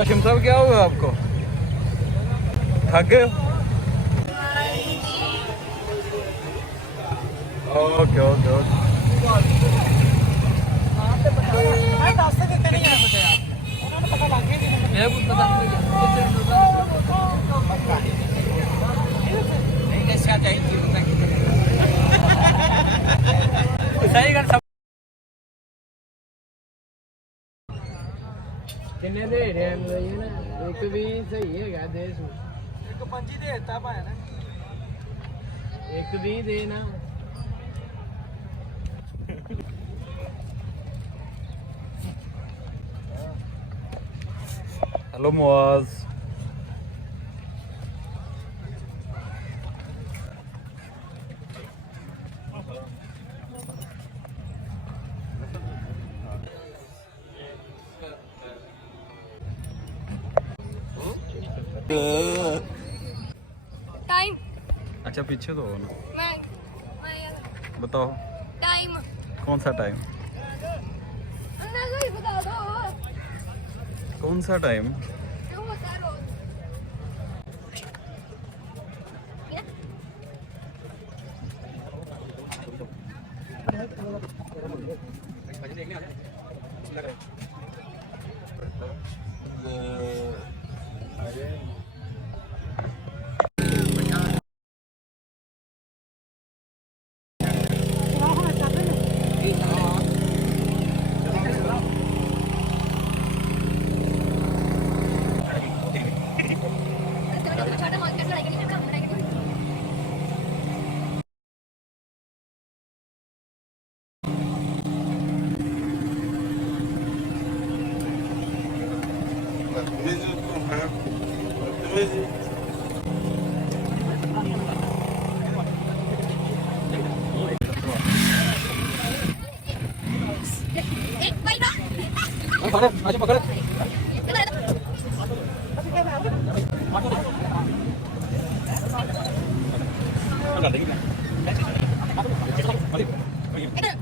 हाशिम साहब क्या हुआ आपको? थक गए? Okay okay okay. ਕਿੰਨੇ ਦੇ ਰਹੇ ਨੇ ਨਾ ਇੱਕ ਵੀ ਸਹੀ ਹੈਗਾ ਦੇਸ਼ ਇੱਕ ਪੰਜੀ ਦੇ ਦਿੱਤਾ ਭਾਇਆ ਨਾ ਇੱਕ ਵੀ ਦੇ ਨਾ हेलो मुआज। टाइम अच्छा पीछे तो हो ना, मैं बताओ टाइम कौन सा टाइम? अंदर से ही बता दो कौन सा टाइम? क्यों बता रहे हो छोटा मार्केट में आएगा नहीं एक भाई ना आज पकड़ इधर